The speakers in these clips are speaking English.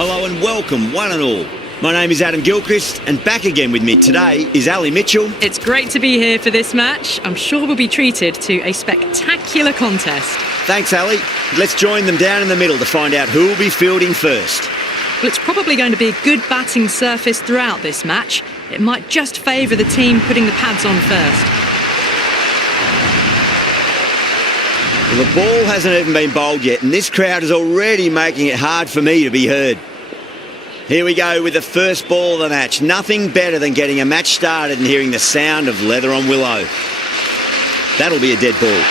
Hello and welcome, one and all. My name is Adam Gilchrist, and back again with me today is Ali Mitchell. It's great to be here for this match. I'm sure we'll be treated to a spectacular contest. Thanks, Ali. Let's join them down in the middle to find out who will be fielding first. Well, it's probably going to be a good batting surface throughout this match. It might just favour the team putting the pads on first. Well, the ball hasn't even been bowled yet, and this crowd is already making it hard for me to be heard. Here we go with the first ball of the match. Nothing better than getting a match started and hearing the sound of leather on willow. That'll be a dead ball.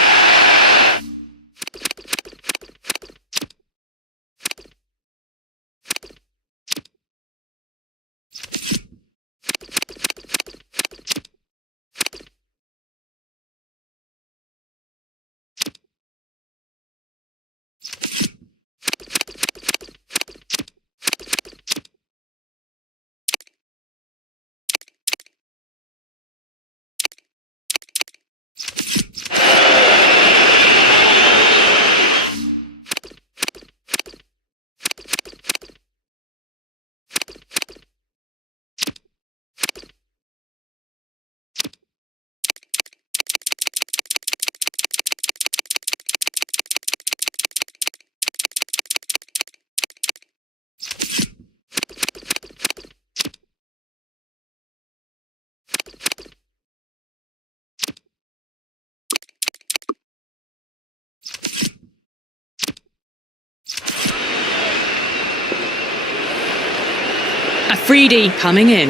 Afridi coming in.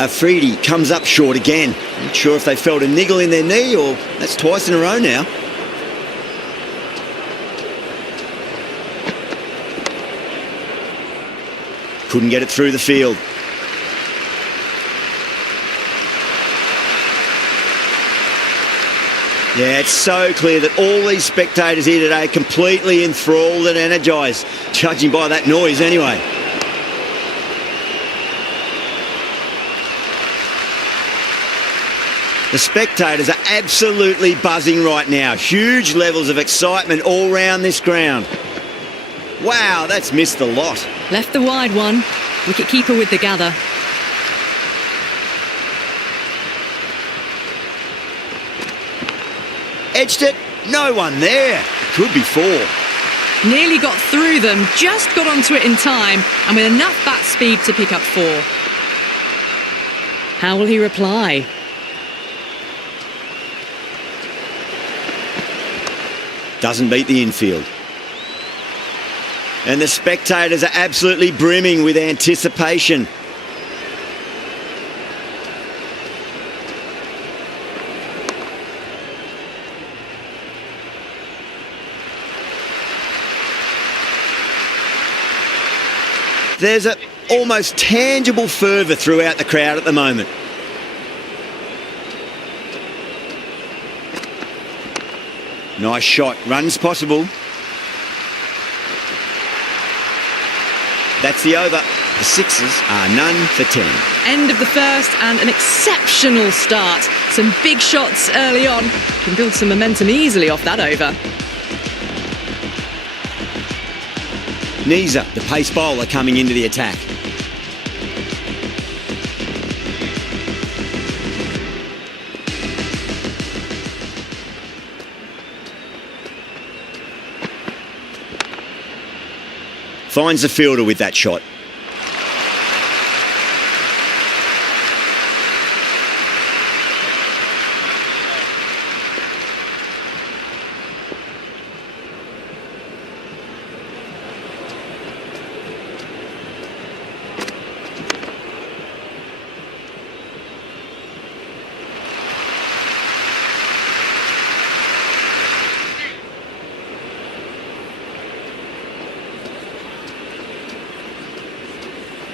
Afridi comes up short again. Not sure if they felt a niggle in their knee or that's twice in a row now. Couldn't get it through the field. Yeah, it's so clear that all these spectators here today are completely enthralled and energised, judging by that noise anyway. The spectators are absolutely buzzing right now. Huge levels of excitement all round this ground. Wow, that's missed the lot. Left the wide one. Wicket-keeper with the gather. Edged it, no one there. Could be four. Nearly got through them, just got onto it in time, and with enough bat speed to pick up four. How will he reply? Doesn't beat the infield. And the spectators are absolutely brimming with anticipation. There's an almost tangible fervour throughout the crowd at the moment. Nice shot, runs possible. That's the over. The sixes are none for 10. End of the first and an exceptional start. Some big shots early on. Can build some momentum easily off that over. Niza, the pace bowler, coming into the attack. Finds the fielder with that shot.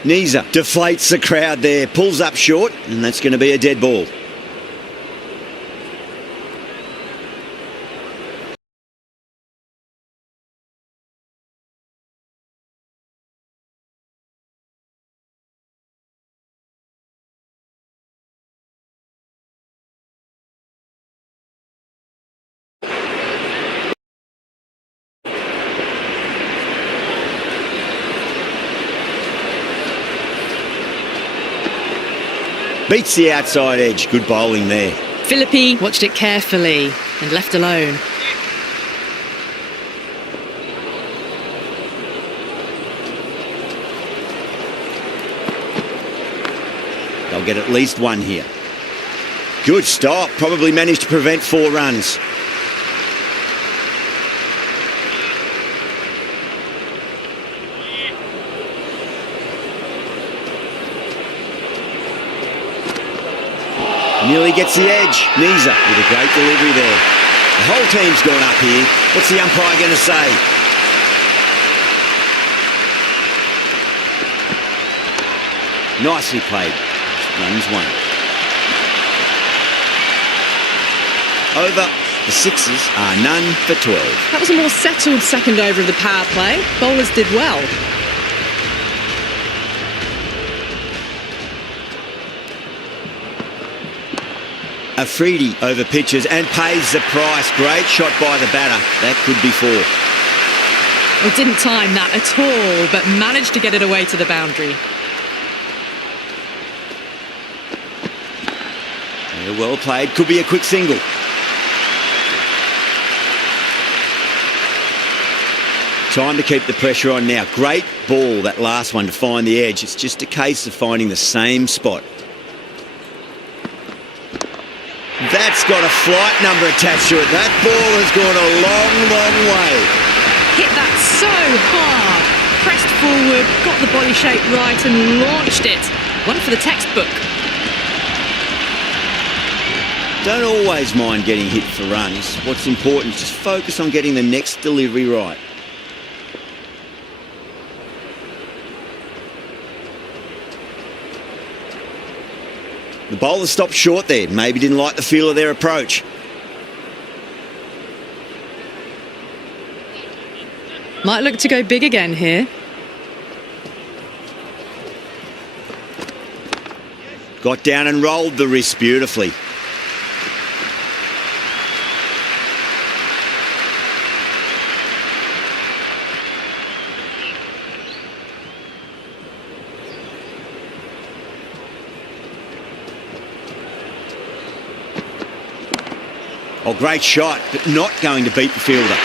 Niza deflates the crowd there, pulls up short, and that's going to be a dead ball. Beats the outside edge. Good bowling there. Philippi watched it carefully and left alone. They'll get at least one here. Good stop. Probably managed to prevent 4 runs. Nearly gets the edge. Nisa with a great delivery there. The whole team's gone up here. What's the umpire going to say? Nicely played. Runs 1. Over. The sixes are none for 12. That was a more settled second over of the power play. Bowlers did well. Afridi over pitches and pays the price. Great shot by the batter. That could be 4. Well, didn't time that at all, but managed to get it away to the boundary. Yeah, well played. Could be a quick single. Time to keep the pressure on now. Great ball, that last one, to find the edge. It's just a case of finding the same spot. That's got a flight number attached to it. That ball has gone a long, long way. Hit that so hard. Pressed forward, got the body shape right and launched it. One for the textbook. Don't always mind getting hit for runs. What's important is just focus on getting the next delivery right. The bowler stopped short there. Maybe didn't like the feel of their approach. Might look to go big again here. Got down and rolled the wrist beautifully. Oh, great shot, but not going to beat the fielder.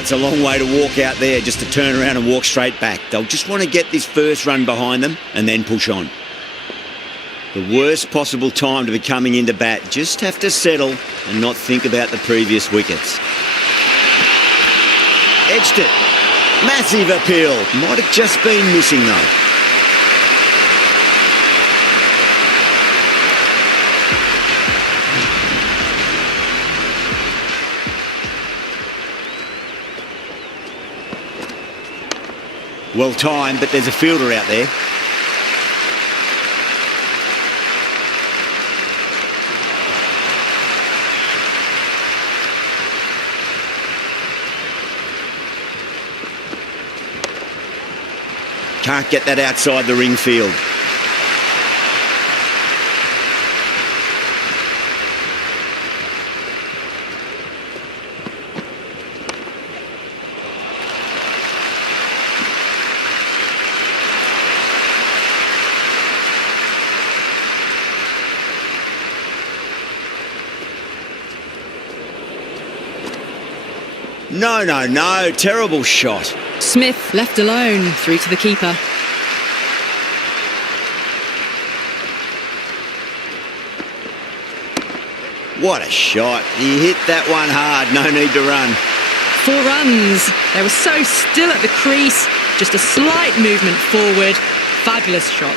It's a long way to walk out there just to turn around and walk straight back. They'll just want to get this first run behind them and then push on. The worst possible time to be coming into bat. Just have to settle and not think about the previous wickets. Edged it. Massive appeal. Might have just been missing though. Well timed, but there's a fielder out there. Can't get that outside the ring field. No. Terrible shot. Smith left alone, through to the keeper. What a shot. He hit that one hard. No need to run. 4 runs. They were so still at the crease. Just a slight movement forward. Fabulous shot.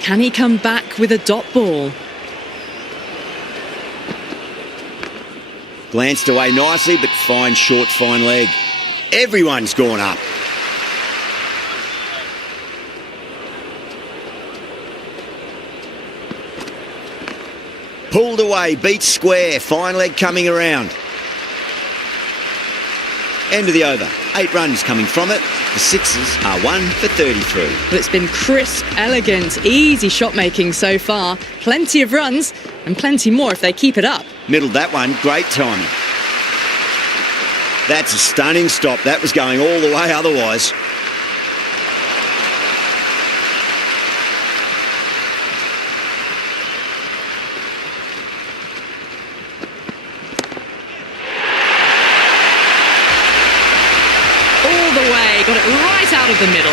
Can he come back with a dot ball? Glanced away nicely, but fine short, fine leg. Everyone's gone up. Pulled away, beat square, fine leg coming around. End of the over. 8 runs coming from it. The Sixers are 1 for 33. Well, it's been crisp, elegant, easy shot making so far. Plenty of runs and plenty more if they keep it up. Middled that one, great timing. That's a stunning stop. That was going all the way otherwise. All the way, got it right out of the middle.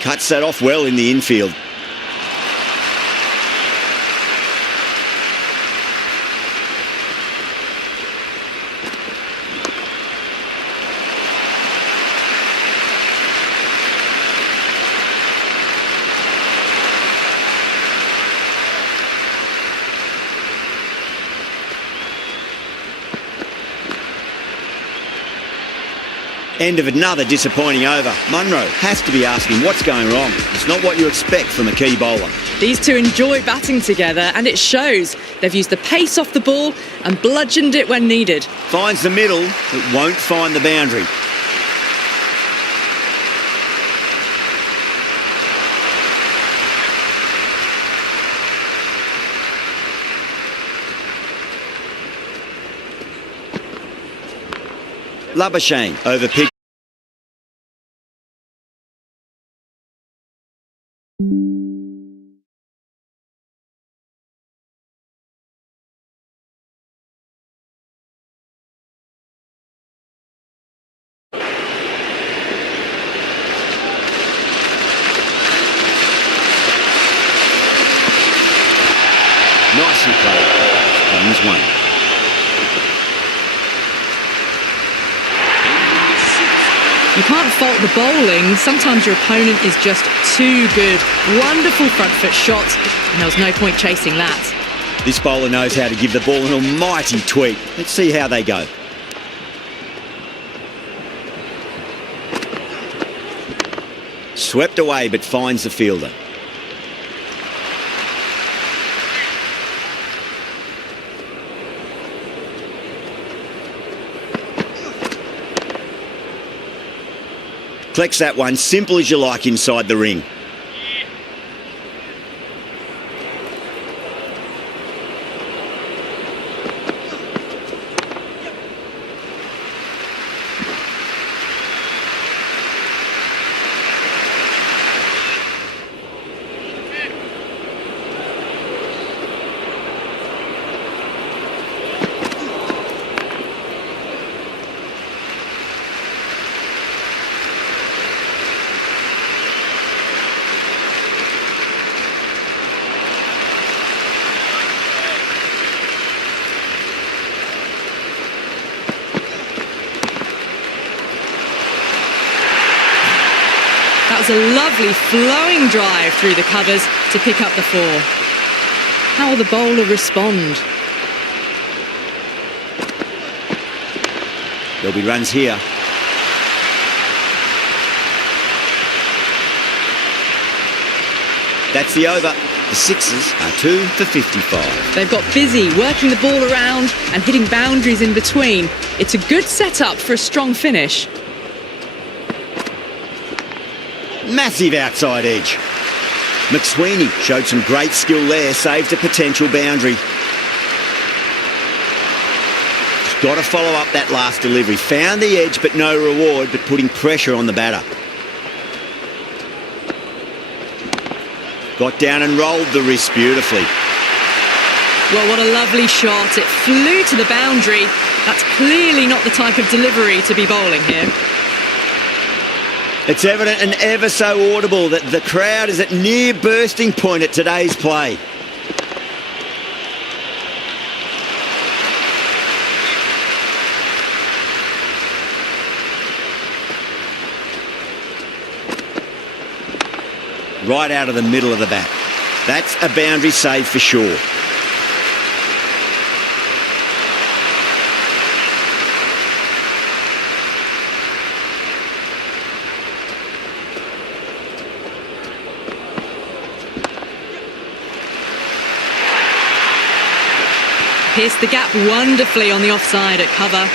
Cuts that off well in the infield. End of another disappointing over. Munro has to be asking what's going wrong. It's not what you expect from a key bowler. These two enjoy batting together and it shows. They've used the pace off the ball and bludgeoned it when needed. Finds the middle, but won't find the boundary. Labuschagne over pitch. Nicely played. Runs one. You can't fault the bowling. Sometimes your opponent is just too good. Wonderful front foot shot, and there was no point chasing that. This bowler knows how to give the ball an almighty tweak. Let's see how they go. Swept away, but finds the fielder. Collects that one, simple as you like inside the ring. That was a lovely flowing drive through the covers to pick up the 4. How will the bowler respond? There'll be runs here. That's the over. The Sixers are 2 for 55. They've got busy working the ball around and hitting boundaries in between. It's a good setup for a strong finish. Massive outside edge. McSweeney showed some great skill there, saved a potential boundary. Just got to follow up that last delivery. Found the edge, but no reward, but putting pressure on the batter. Got down and rolled the wrist beautifully. Well, what a lovely shot. It flew to the boundary. That's clearly not the type of delivery to be bowling here. It's evident and ever so audible that the crowd is at near bursting point at today's play. Right out of the middle of the bat. That's a boundary save for sure. Pierced the gap wonderfully on the offside at cover.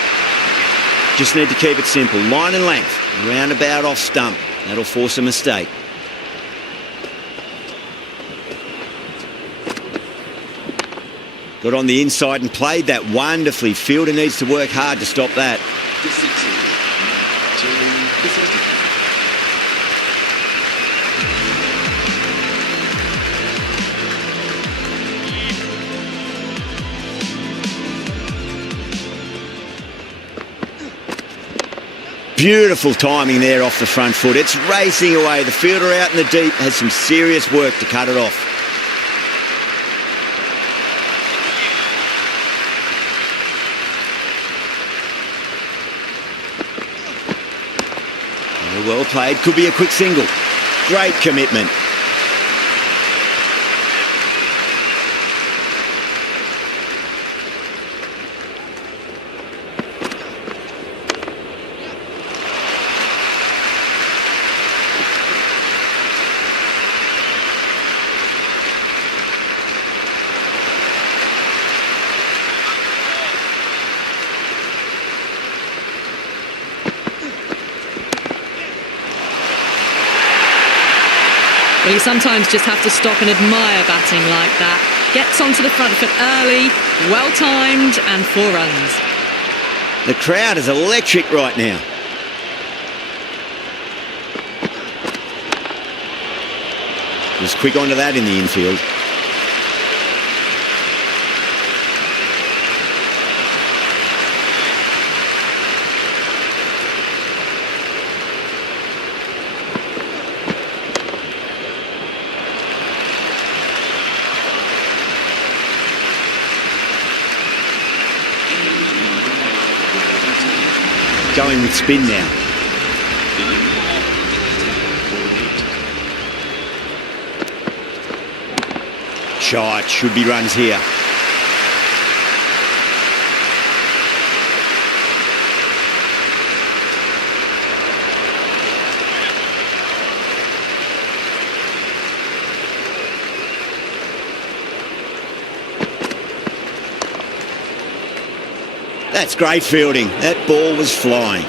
Just need to keep it simple. Line and length. Roundabout off stump. That'll force a mistake. Got on the inside and played that wonderfully. Fielder needs to work hard to stop that. Beautiful timing there off the front foot. It's racing away. The fielder out in the deep has some serious work to cut it off. Well played. Could be a quick single. Great commitment. Well, you sometimes just have to stop and admire batting like that. Gets onto the front foot early, well timed, and 4 runs. The crowd is electric right now. Was quick onto that in the infield. Going with spin now. Shot, should be runs here. That's great fielding. That ball was flying.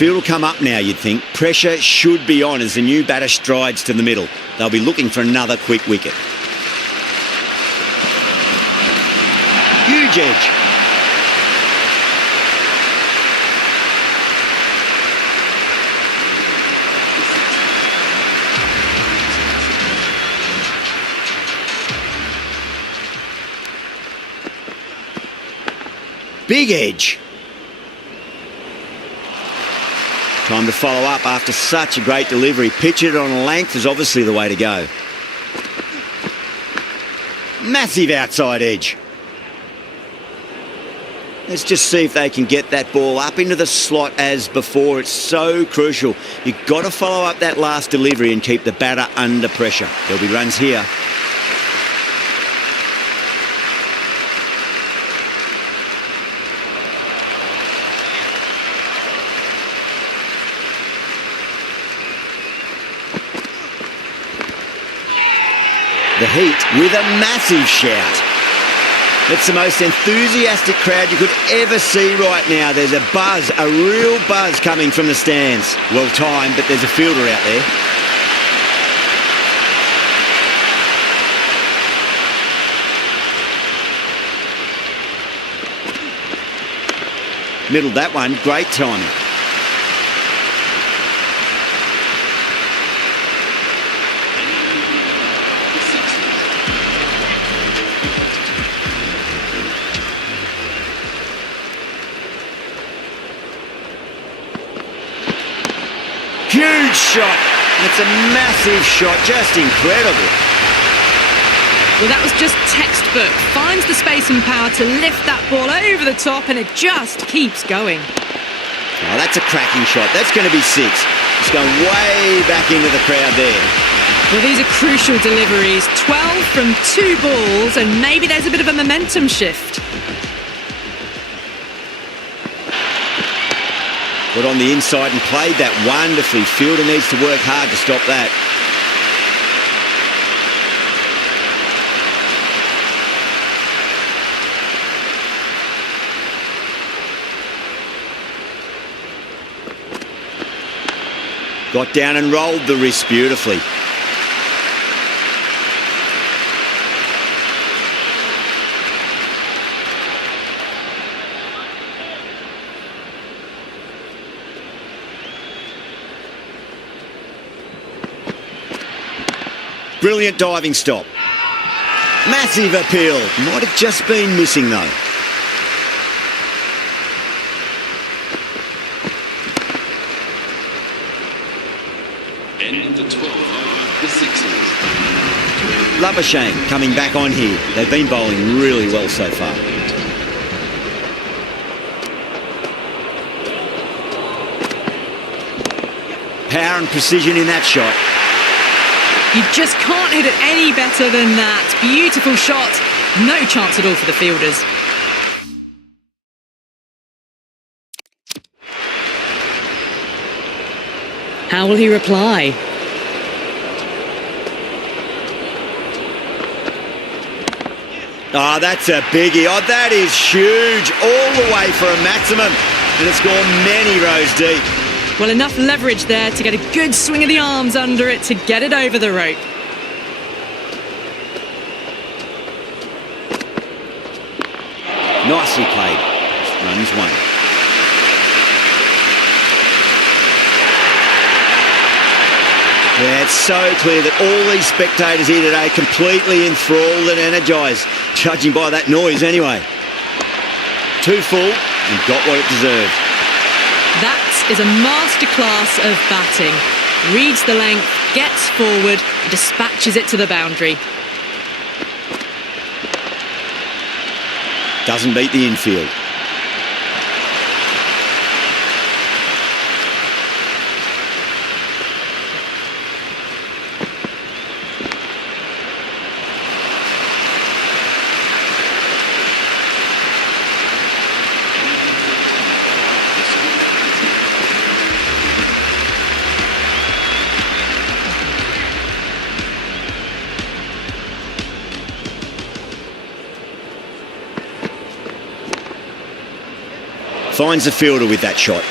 Field will come up now, you'd think. Pressure should be on as the new batter strides to the middle. They'll be looking for another quick wicket. Huge edge. Big edge. Time to follow up after such a great delivery. Pitch it on length is obviously the way to go. Massive outside edge. Let's just see if they can get that ball up into the slot as before. It's so crucial. You've got to follow up that last delivery and keep the batter under pressure. There'll be runs here. the heat with a massive shout. It's the most enthusiastic crowd you could ever see right now. There's a buzz, a real buzz coming from the stands. Well timed, but there's a fielder out there. Middled that one, great timing. Huge shot. It's a massive shot, just incredible. Well, that was just textbook. Finds the space and power to lift that ball over the top, and it just keeps going. Oh, that's a cracking shot. That's going to be 6. It's going way back into the crowd there. Well, these are crucial deliveries. 12 from 2 balls, and maybe there's a bit of a momentum shift. Got on the inside and played that wonderfully. Fielder needs to work hard to stop that. Got down and rolled the wrist beautifully. Brilliant diving stop. Massive appeal. Might have just been missing though. End of the 12 over the Sixers. Labuschagne coming back on here. They've been bowling really well so far. Power and precision in that shot. You just can't hit it any better than that. Beautiful shot. No chance at all for the fielders. How will he reply? Oh, that's a biggie. Oh, that is huge. All the way for a maximum. And it's gone many rows deep. Well, enough leverage there to get a good swing of the arms under it to get it over the rope. Nicely played. Runs 1. Yeah, it's so clear that all these spectators here today are completely enthralled and energised, judging by that noise anyway. 2 full and got what it deserved. That is a masterclass of batting. Reads the length, gets forward, dispatches it to the boundary. Doesn't beat the infield. Finds the fielder with that shot.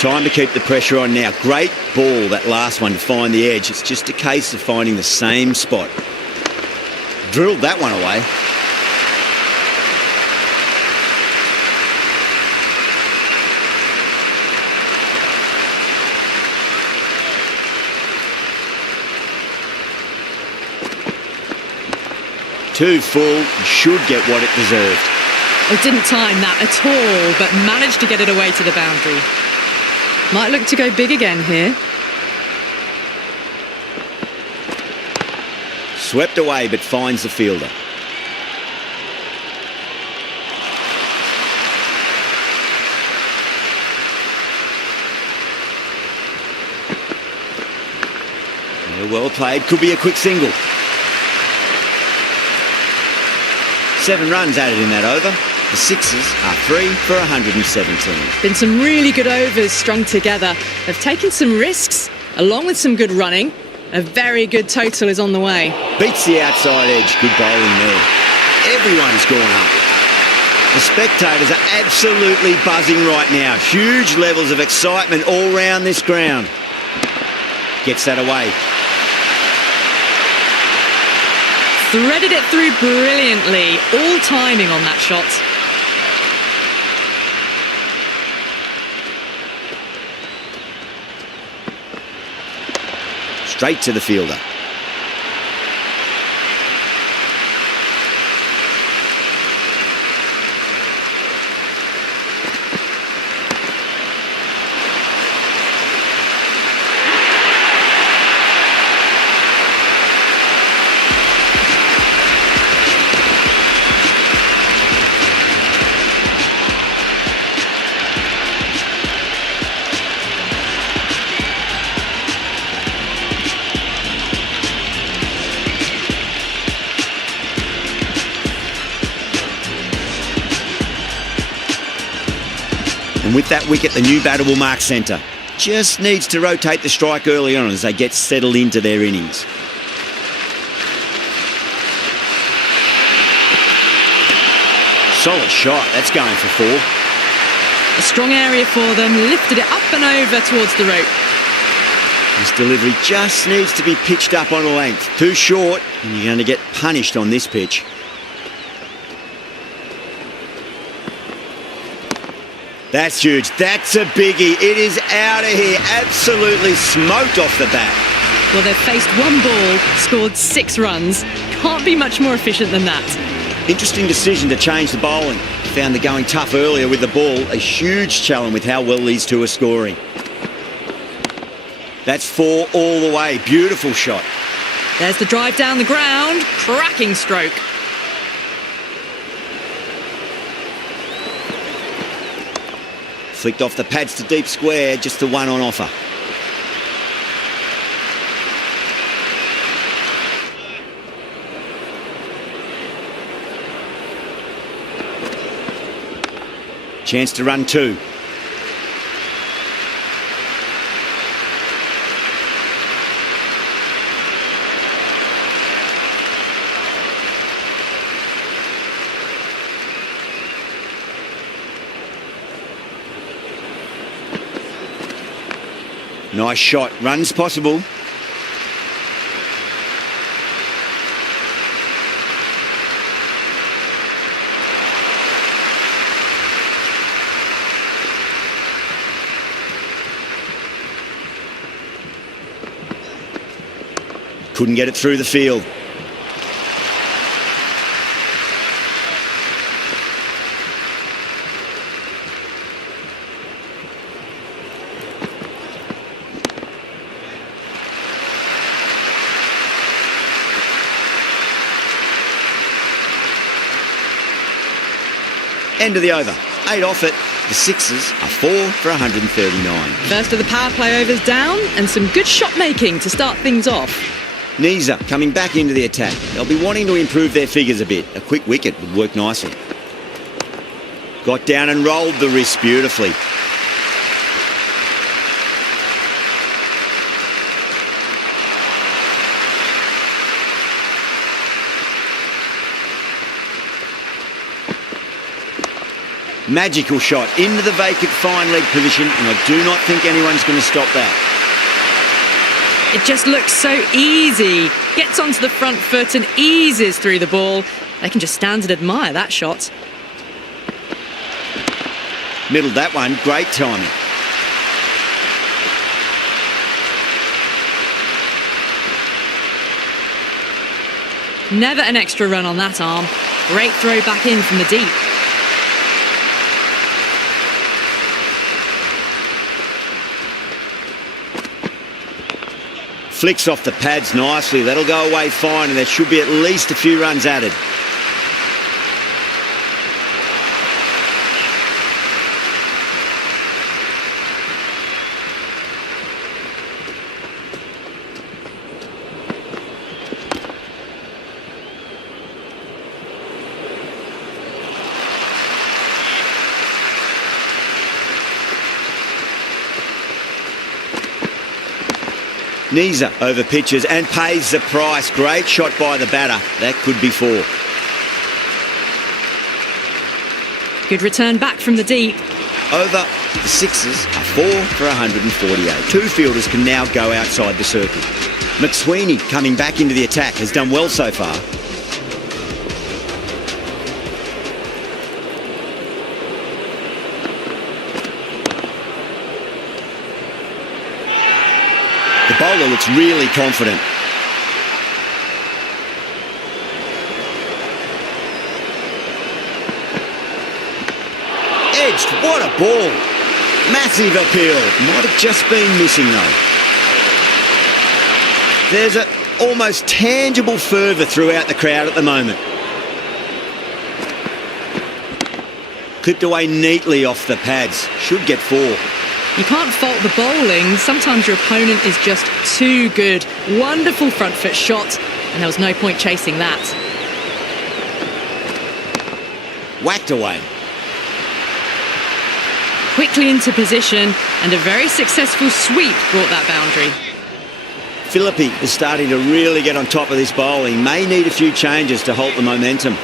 Time to keep the pressure on now. Great ball, that last one, to find the edge. It's just a case of finding the same spot. Drilled that one away. Too full, should get what it deserved. It didn't time that at all, but managed to get it away to the boundary. Might look to go big again here. Swept away, but finds the fielder. Yeah, well played. Could be a quick single. 7 runs added in that over. The Sixers are 3 for 117. Been some really good overs strung together. They've taken some risks, along with some good running. A very good total is on the way. Beats the outside edge. Good bowling there. Everyone's gone up. The spectators are absolutely buzzing right now. Huge levels of excitement all round this ground. Gets that away. Threaded it through brilliantly. All timing on that shot. Straight to the fielder. And with that wicket, the new batter will mark centre. Just needs to rotate the strike early on as they get settled into their innings. Solid shot. That's going for 4. A strong area for them. Lifted it up and over towards the rope. This delivery just needs to be pitched up on a length. Too short, and you're going to get punished on this pitch. That's huge. That's a biggie. It is out of here. Absolutely smoked off the bat. Well, they've faced 1 ball, scored 6 runs. Can't be much more efficient than that. Interesting decision to change the bowling. Found the going tough earlier with the ball. A huge challenge with how well these two are scoring. That's 4 all the way. Beautiful shot. There's the drive down the ground. Cracking stroke. Flicked off the pads to deep square, just the 1 on offer. Chance to run 2. Nice shot. Runs possible. Couldn't get it through the field. End of the over. 8 off it. The Sixers are 4 for 139. First of the power play overs down, and some good shot making to start things off. Nisa coming back into the attack. They'll be wanting to improve their figures a bit. A quick wicket would work nicely. Got down and rolled the wrist beautifully. Magical shot into the vacant fine leg position, and I do not think anyone's going to stop that. It just looks so easy. Gets onto the front foot and eases through the ball. They can just stand and admire that shot. Middled that one. Great timing. Never an extra run on that arm. Great throw back in from the deep. Flicks off the pads nicely. That'll go away fine, and there should be at least a few runs added. Neeser over pitches and pays the price. Great shot by the batter. That could be 4. Good return back from the deep. Over the sixes are 4 for 148. Two fielders can now go outside the circle. McSweeney coming back into the attack has done well so far. The bowler looks really confident. Edged, what a ball. Massive appeal. Might have just been missing though. There's an almost tangible fervour throughout the crowd at the moment. Clipped away neatly off the pads. Should get 4. You can't fault the bowling. Sometimes your opponent is just too good. Wonderful front foot shot, and there was no point chasing that. Whacked away. Quickly into position, and a very successful sweep brought that boundary. Philippi is starting to really get on top of this bowling. May need a few changes to halt the momentum.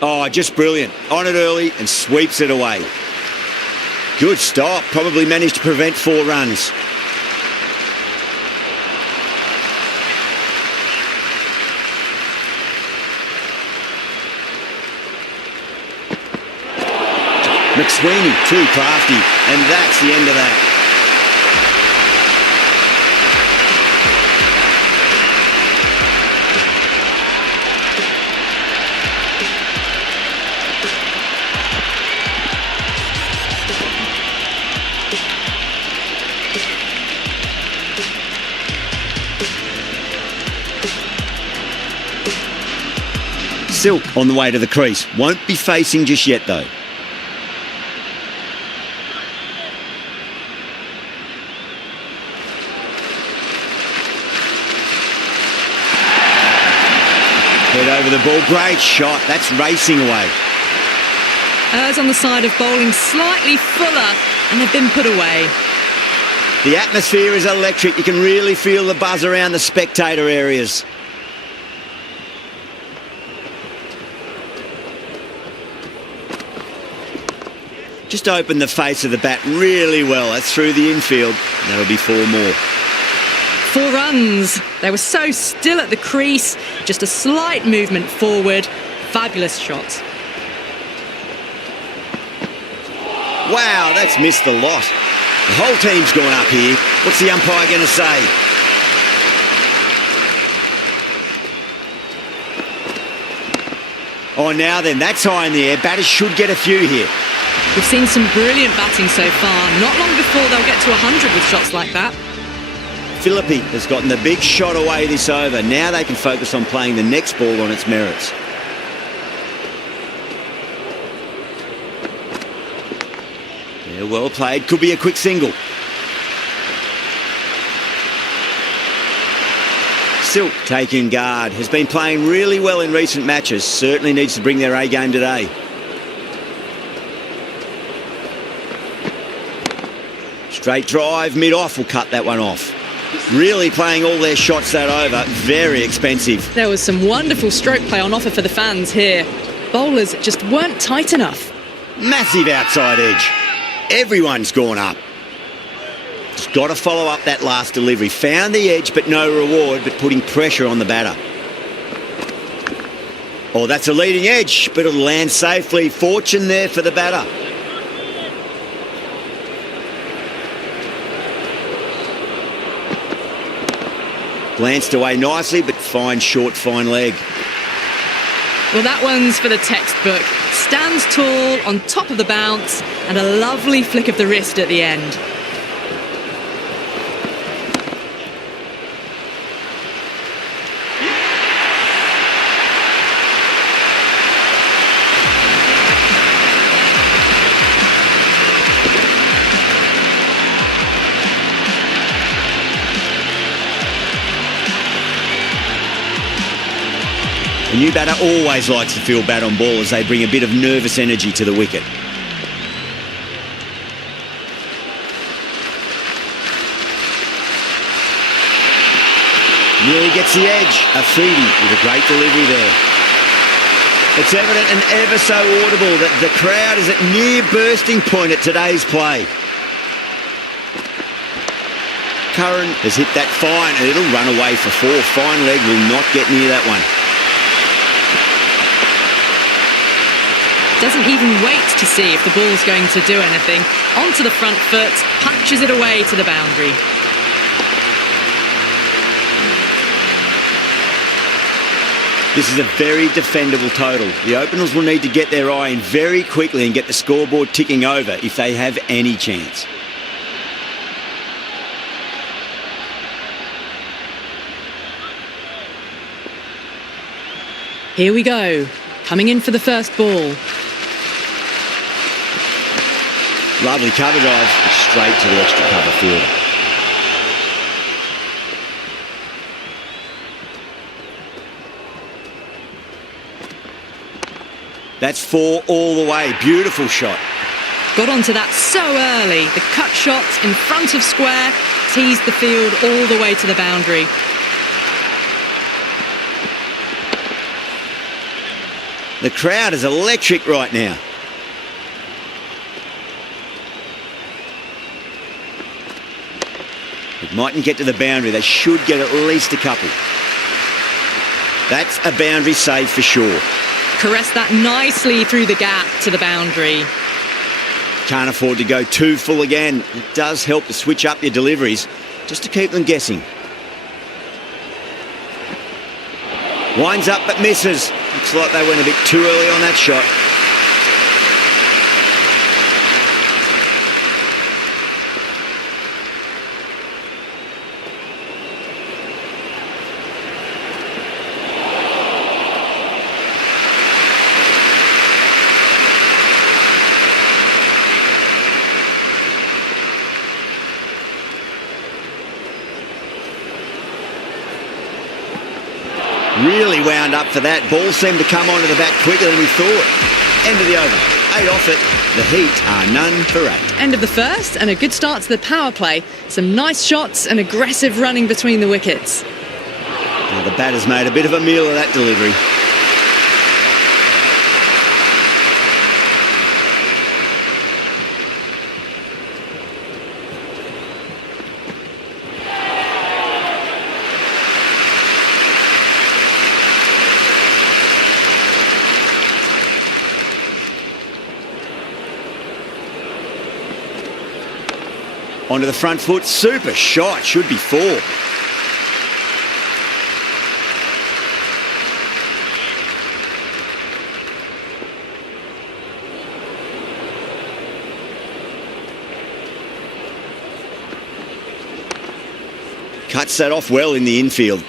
Oh, just brilliant. On it early and sweeps it away. Good stop. Probably managed to prevent 4 runs. McSweeney, too crafty, and that's the end of that. Silk on the way to the crease. Won't be facing just yet though. Head over the ball. Great shot. That's racing away. Errs on the side of bowling slightly fuller, and they've been put away. The atmosphere is electric. You can really feel the buzz around the spectator areas. Just opened the face of the bat really well. That's through the infield. That'll be 4 more. 4 runs. They were so still at the crease. Just a slight movement forward. Fabulous shot. Wow, that's missed the lot. The whole team's gone up here. What's the umpire going to say? Oh, now then, that's high in the air. Batters should get a few here. We've seen some brilliant batting so far. Not long before they'll get to 100 with shots like that. Philippi has gotten the big shot away this over. Now they can focus on playing the next ball on its merits. Yeah, well played. Could be a quick single. Silk taking guard. Has been playing really well in recent matches. Certainly needs to bring their A game today. Straight drive, mid-off will cut that one off. Really playing all their shots that over. Very expensive. There was some wonderful stroke play on offer for the fans here. Bowlers just weren't tight enough. Massive outside edge. Everyone's gone up. Just got to follow up that last delivery. Found the edge, but no reward, but putting pressure on the batter. Oh, that's a leading edge, but it'll land safely. Fortune there for the batter. Glanced away nicely, but fine short, fine leg. Well, that one's for the textbook. Stands tall, on top of the bounce, and a lovely flick of the wrist at the end. The new batter always likes to feel bat on ball as they bring a bit of nervous energy to the wicket. Really gets the edge. Afidi with a great delivery there. It's evident and ever so audible that the crowd is at near bursting point at today's play. Curran has hit that fine and it'll run away for 4. Fine leg will not get near that one. Doesn't even wait to see if the ball's going to do anything. Onto the front foot, punches it away to the boundary. This is a very defendable total. The openers will need to get their eye in very quickly and get the scoreboard ticking over if they have any chance. Here we go. Coming in for the first ball. Lovely cover drive, straight to the extra cover fielder. That's 4 all the way. Beautiful shot. Got onto that so early. The cut shot in front of square, teased the field all the way to the boundary. The crowd is electric right now. It mightn't get to the boundary. They should get at least a couple. That's a boundary save for sure. Caressed that nicely through the gap to the boundary. Can't afford to go too full again. It does help to switch up your deliveries just to keep them guessing. Winds up but misses. Looks like they went a bit too early on that shot. Really wound up for that. Ball seemed to come onto the bat quicker than we thought. End of the over. 8 off it. The Heat are none for 8. End of the first and a good start to the power play. Some nice shots and aggressive running between the wickets. Now the batter's made a bit of a meal of that delivery. Onto the front foot, super shot, should be 4. Cuts that off well in the infield.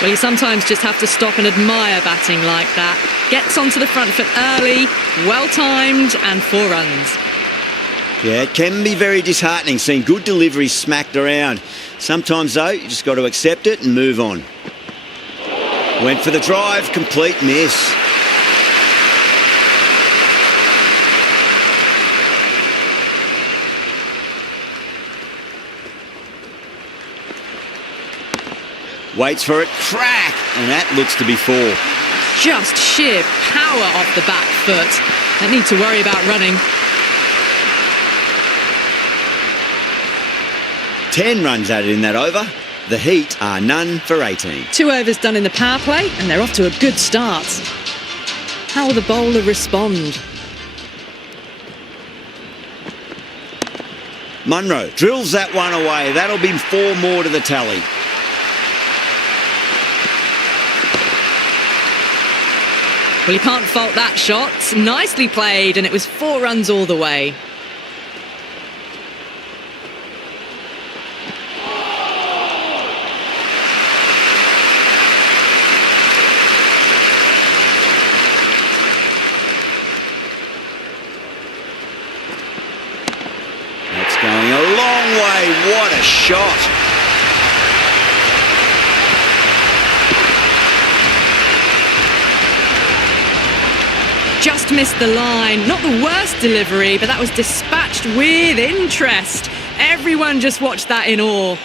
Well, you sometimes just have to stop and admire batting like that. Gets onto the front foot early, well-timed, and 4 runs. Yeah, it can be very disheartening seeing good deliveries smacked around. Sometimes, though, you just got to accept it and move on. Went for the drive, complete miss. Waits for it, crack, and that looks to be 4. Just sheer power off the back foot. Don't need to worry about running. 10 runs added in that over. The Heat are none for 18. 2 overs done in the power play, and they're off to a good start. How will the bowler respond? Munro drills that one away. That'll be 4 more to the tally. Well, you can't fault that shot. Nicely played, and it was 4 runs all the way. That's going a long way. What a shot. just missed the line. Not the worst delivery, but that was dispatched with interest. Everyone just watched that in awe.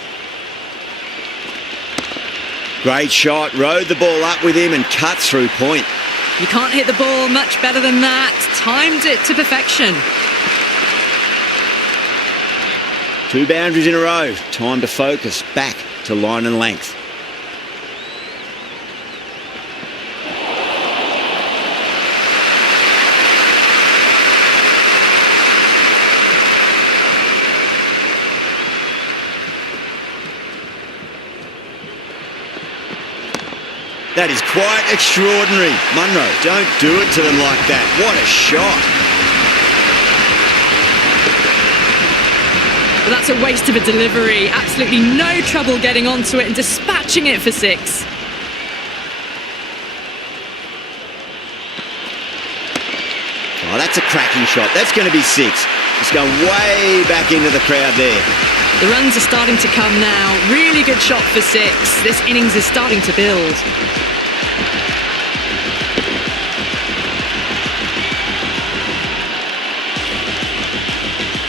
Great shot, rode the ball up with him and cut through point. You can't hit the ball much better than that. Timed it to perfection. 2 boundaries in a row. Time to focus back to line and length. That is quite extraordinary. Munro, don't do it to them like that. What a shot. But that's a waste of a delivery. Absolutely no trouble getting onto it and dispatching it for 6. Oh, that's a cracking shot. That's going to be 6. It's going way back into the crowd there. The runs are starting to come now. Really good shot for 6. This innings is starting to build.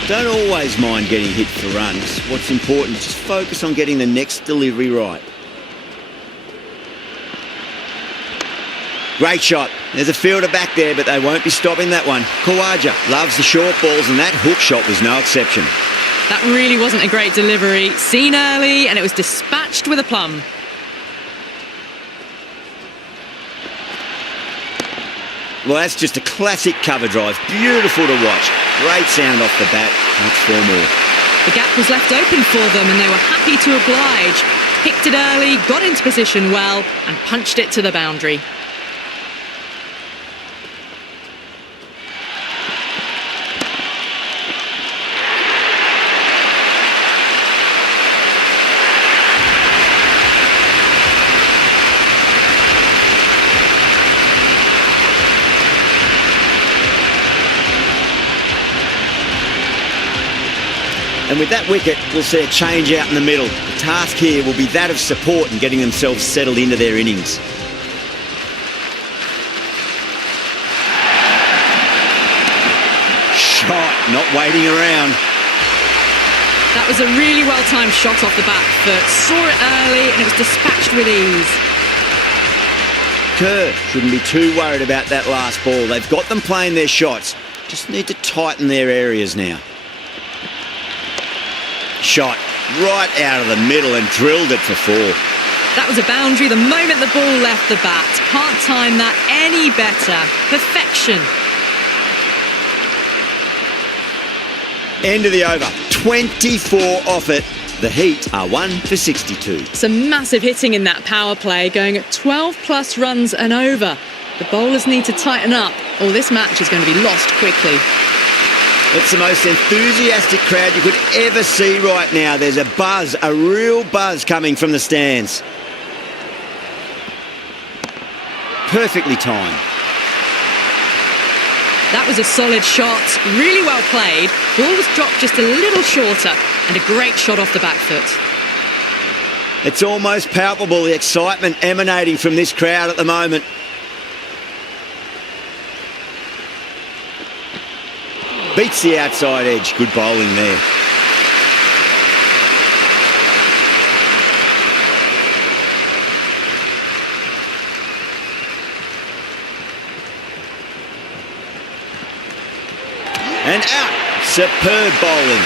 Don't always mind getting hit for runs. What's important is just focus on getting the next delivery right. Great shot. There's a fielder back there, but they won't be stopping that one. Khawaja loves the short balls, and that hook shot was no exception. That really wasn't a great delivery. Seen early, and it was dispatched with a plum. Well, that's just a classic cover drive. Beautiful to watch. Great sound off the bat. That's 4 more. The gap was left open for them, and they were happy to oblige. Picked it early, got into position well, and punched it to the boundary. And with that wicket, we'll see a change out in the middle. The task here will be that of support and getting themselves settled into their innings. Shot, not waiting around. That was a really well-timed shot off the back foot. Saw it early, and it was dispatched with ease. Kerr shouldn't be too worried about that last ball. They've got them playing their shots. Just need to tighten their areas now. Shot right out of the middle and drilled it for 4. That was a boundary the moment the ball left the bat. Can't time that any better. Perfection. End of the over. 24 off it. The Heat are 1 for 62. Some massive hitting in that power play, going at 12 plus runs and over. The bowlers need to tighten up, or this match is going to be lost quickly. It's the most enthusiastic crowd you could ever see right now. There's a buzz, a real buzz coming from the stands. Perfectly timed. That was a solid shot, really well played. Ball was dropped just a little shorter, and a great shot off the back foot. It's almost palpable, the excitement emanating from this crowd at the moment. Beats the outside edge. Good bowling there. And out. Superb bowling.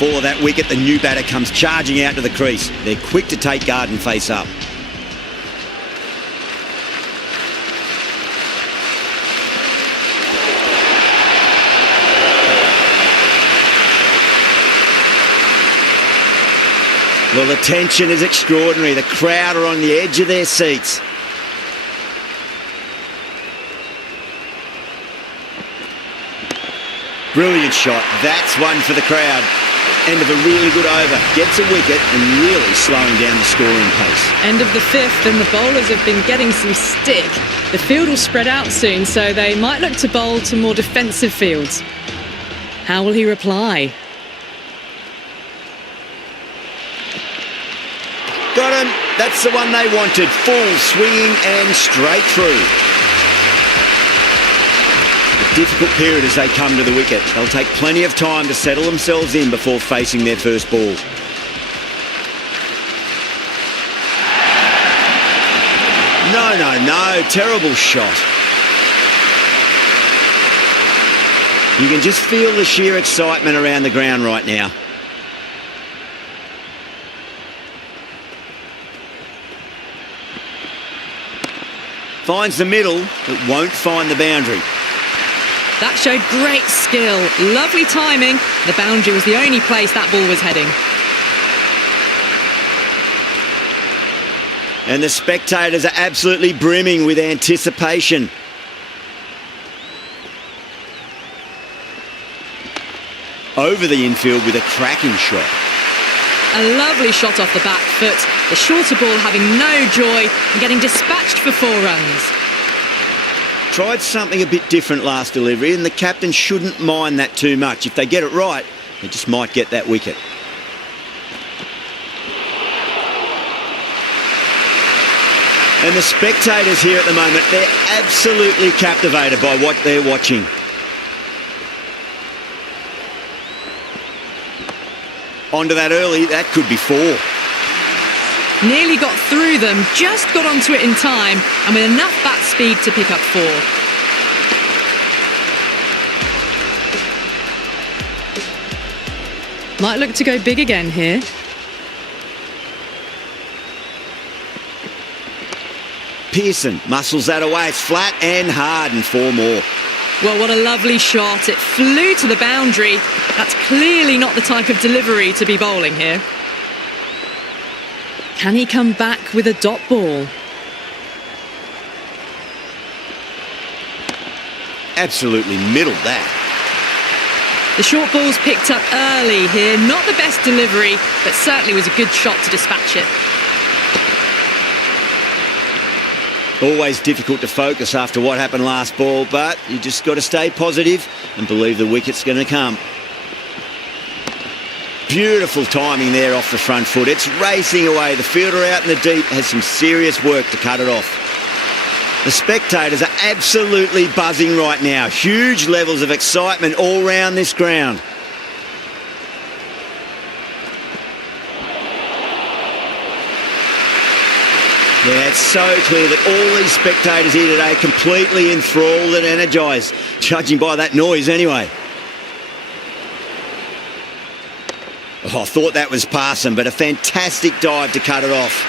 Before that wicket, the new batter comes charging out to the crease. They're quick to take guard and face up. Well, the tension is extraordinary. The crowd are on the edge of their seats. Brilliant shot. That's one for the crowd. end of a really good over. Gets a wicket and really slowing down the scoring pace. End of the fifth, and the bowlers have been getting some stick. The field will spread out soon, so they might look to bowl to more defensive fields. How will he reply? Got him. That's the one they wanted. Full swinging and straight through. A difficult period as they come to the wicket. They'll take plenty of time to settle themselves in before facing their first ball. No. Terrible shot. You can just feel the sheer excitement around the ground right now. Finds the middle, but won't find the boundary. That showed great skill. Lovely timing. The boundary was the only place that ball was heading. And the spectators are absolutely brimming with anticipation. Over the infield with a cracking shot. A lovely shot off the back foot. The shorter ball having no joy and getting dispatched for 4 runs. Tried something a bit different last delivery, and the captain shouldn't mind that too much. If they get it right, they just might get that wicket. And the spectators here at the moment, they're absolutely captivated by what they're watching. Onto that early, that could be 4. Nearly got through them, just got onto it in time, and with enough bat speed to pick up 4. Might look to go big again here. Pearson muscles that away. It's flat and hard, and 4 more. Well, what a lovely shot. It flew to the boundary. That's clearly not the type of delivery to be bowling here. Can he come back with a dot ball? Absolutely middled that. The short ball's picked up early here. Not the best delivery, but certainly was a good shot to dispatch it. Always difficult to focus after what happened last ball, but you just got to stay positive and believe the wicket's going to come. Beautiful timing there off the front foot. It's racing away. The fielder out in the deep has some serious work to cut it off. The spectators are absolutely buzzing right now. Huge levels of excitement all round this ground. Yeah, it's so clear that all these spectators here today are completely enthralled and energised, judging by that noise anyway. Oh, I thought that was passing, but a fantastic dive to cut it off.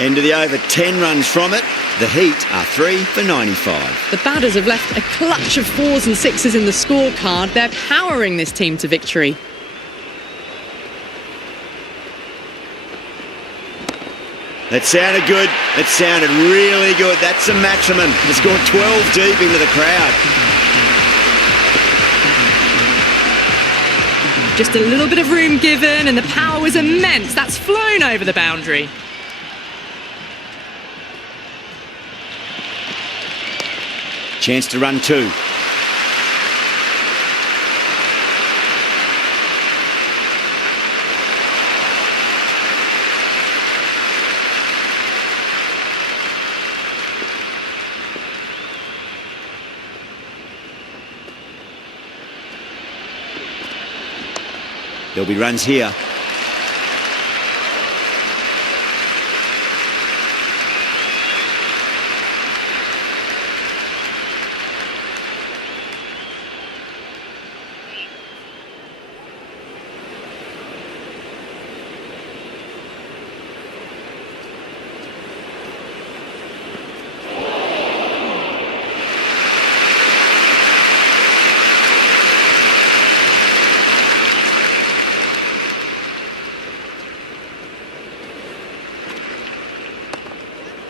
End of the over, 10 runs from it. The Heat are 3 for 95. The batters have left a clutch of 4s and 6s in the scorecard. They're powering this team to victory. That sounded good. That sounded really good. That's the maximum. It's gone 12 deep into the crowd. Just a little bit of room given and the power was immense. That's flown over the boundary. Chance to run 2. There'll be runs here.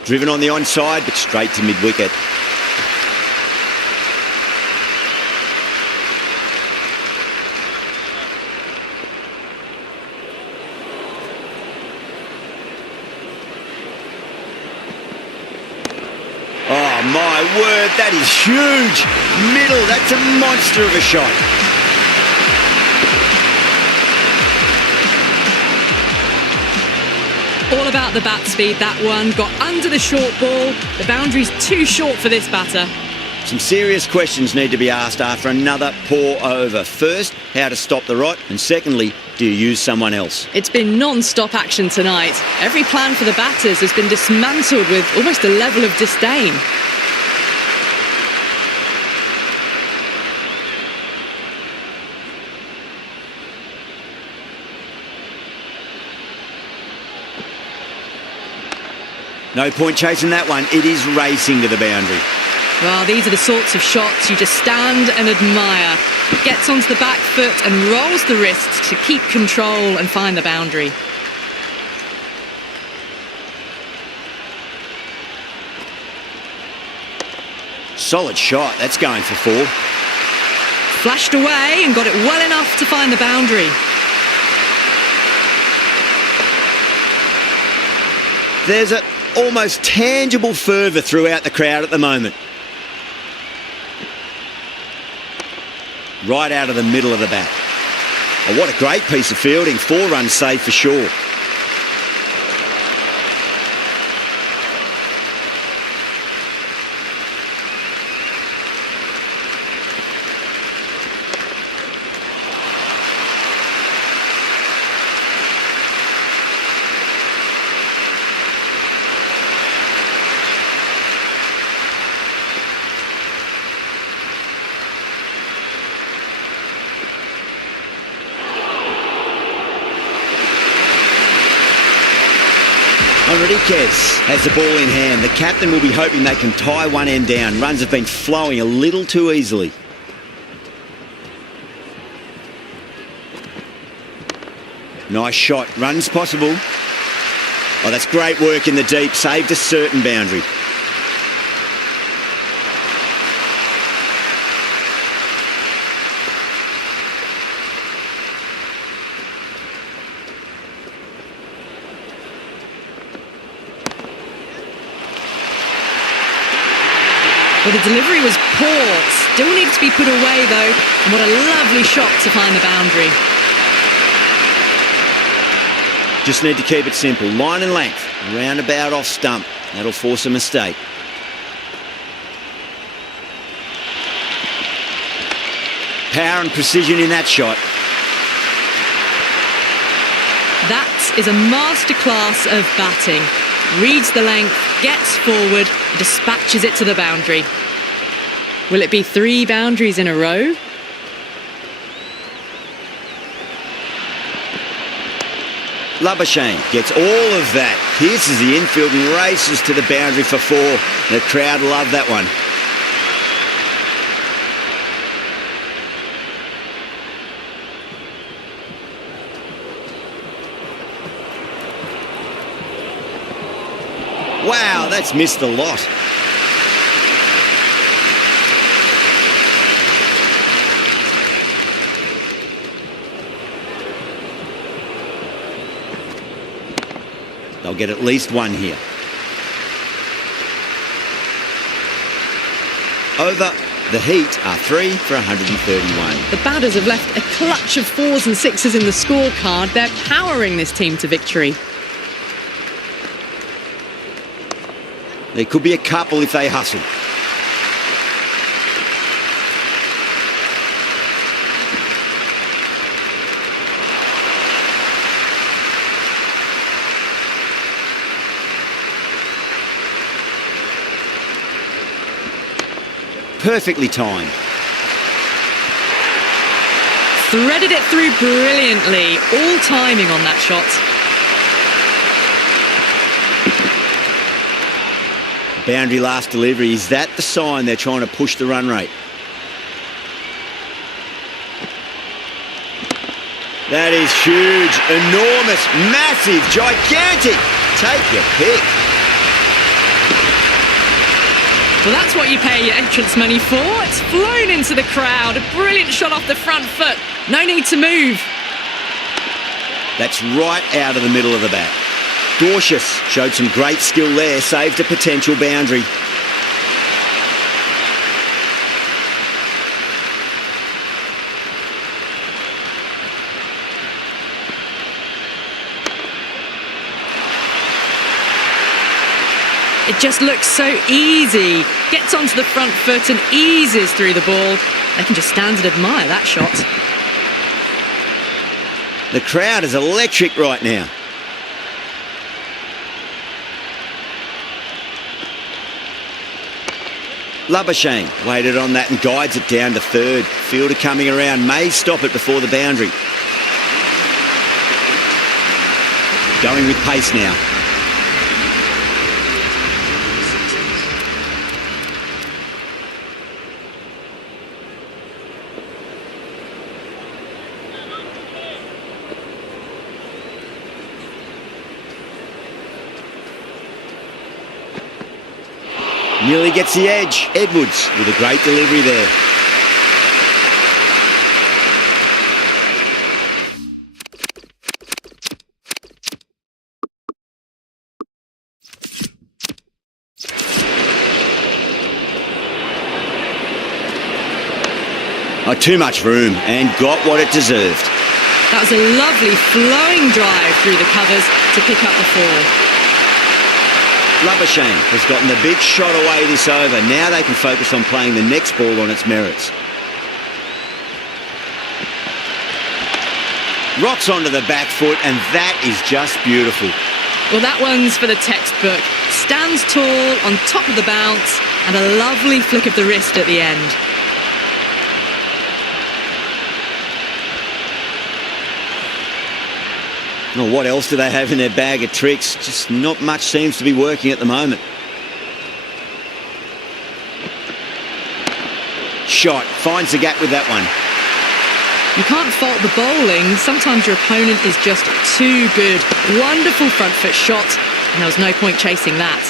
Driven on the onside, but straight to mid-wicket. Oh, my word, that is huge. Middle, that's a monster of a shot. All about the bat speed, that one. Got under the short ball. The boundary's too short for this batter. Some serious questions need to be asked after another poor over. First, how to stop the rot, and secondly, do you use someone else? It's been non-stop action tonight. Every plan for the batters has been dismantled with almost a level of disdain. No point chasing that one. It is racing to the boundary. Well, these are the sorts of shots you just stand and admire. Gets onto the back foot and rolls the wrist to keep control and find the boundary. Solid shot. That's going for 4. Flashed away and got it well enough to find the boundary. There's an almost tangible fervour throughout the crowd at the moment. Right out of the middle of the bat. Oh, what a great piece of fielding. 4 runs saved for sure. Enriquez has the ball in hand. The captain will be hoping they can tie one end down. Runs have been flowing a little too easily. Nice shot. Runs possible. Oh, that's great work in the deep. Saved a certain boundary. Well, the delivery was poor. Still needs to be put away, though. And what a lovely shot to find the boundary. Just need to keep it simple. Line and length. Roundabout off stump. That'll force a mistake. Power and precision in that shot. That is a masterclass of batting. Reads the length, gets forward, dispatches it to the boundary. Will it be 3 boundaries in a row? Labuschagne gets all of that. Pierces the infield and races to the boundary for 4. The crowd love that one. Wow, that's missed a lot. They'll get at least 1 here. Over the Heat are 3 for 131. The batters have left a clutch of 4s and 6s in the scorecard. They're powering this team to victory. There could be a couple if they hustle. Perfectly timed. Threaded it through brilliantly. All timing on that shot. Boundary last delivery. Is that the sign they're trying to push the run rate? That is huge, enormous, massive, gigantic. Take your pick. Well, that's what you pay your entrance money for. It's flown into the crowd. A brilliant shot off the front foot. No need to move. That's right out of the middle of the bat. Dorcius showed some great skill there, saved a potential boundary. It just looks so easy. Gets onto the front foot and eases through the ball. They can just stand and admire that shot. The crowd is electric right now. Labuschagne waited on that and guides it down to third. Fielder coming around, may stop it before the boundary. Going with pace now. Nearly gets the edge. Edwards with a great delivery there. Oh, too much room and got what it deserved. That was a lovely flowing drive through the covers to pick up the four. Labuschagne has gotten the big shot away this over. Now they can focus on playing the next ball on its merits. Rocks onto the back foot, and that is just beautiful. Well, that one's for the textbook. Stands tall on top of the bounce, and a lovely flick of the wrist at the end. Well, what else do they have in their bag of tricks? Just not much seems to be working at the moment. Shot, finds the gap with that one. You can't fault the bowling. Sometimes your opponent is just too good. Wonderful front foot shot, and there was no point chasing that.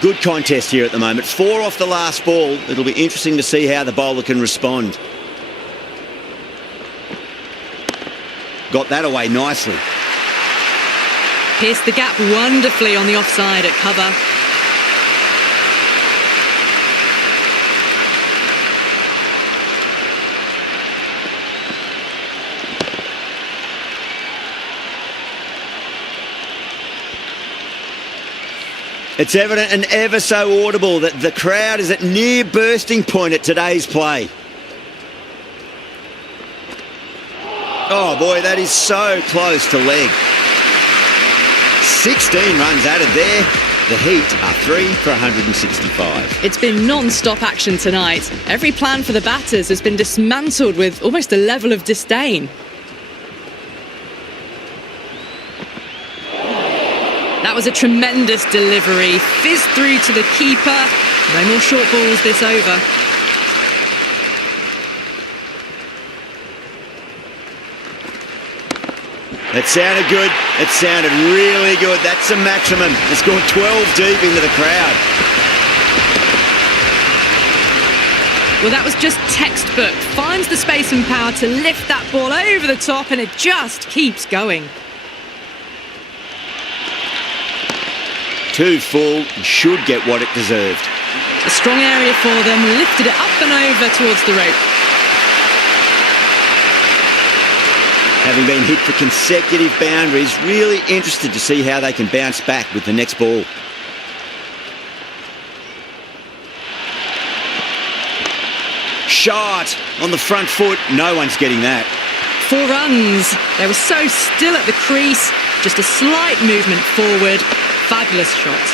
Good contest here at the moment. 4 off the last ball. It'll be interesting to see how the bowler can respond. Got that away nicely. Pierced the gap wonderfully on the offside at cover. It's evident and ever so audible that the crowd is at near bursting point at today's play. Oh boy, that is so close to leg. 16 runs added there. The Heat are 3 for 165. It's been non-stop action tonight. Every plan for the batters has been dismantled with almost a level of disdain. That was a tremendous delivery. Fizzed through to the keeper. No more short balls this over. It sounded good. It sounded really good. That's a maximum. It's gone 12 deep into the crowd. Well, that was just textbook. Finds the space and power to lift that ball over the top, and it just keeps going. 2 full, should get what it deserved. A strong area for them, lifted it up and over towards the rope. Having been hit for consecutive boundaries, really interested to see how they can bounce back with the next ball. Shot on the front foot, no one's getting that. 4 runs. They were so still at the crease, just a slight movement forward. Fabulous shot.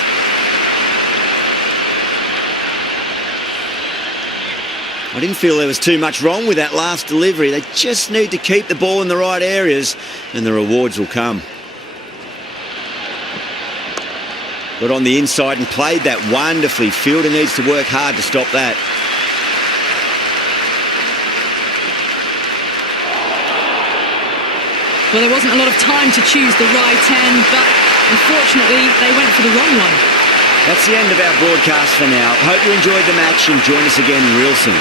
I didn't feel there was too much wrong with that last delivery. They just need to keep the ball in the right areas and the rewards will come. Got on the inside and played that wonderfully. Fielder needs to work hard to stop that. Well, there wasn't a lot of time to choose the right end, but unfortunately, they went for the wrong one. That's the end of our broadcast for now. Hope you enjoyed the match and join us again real soon.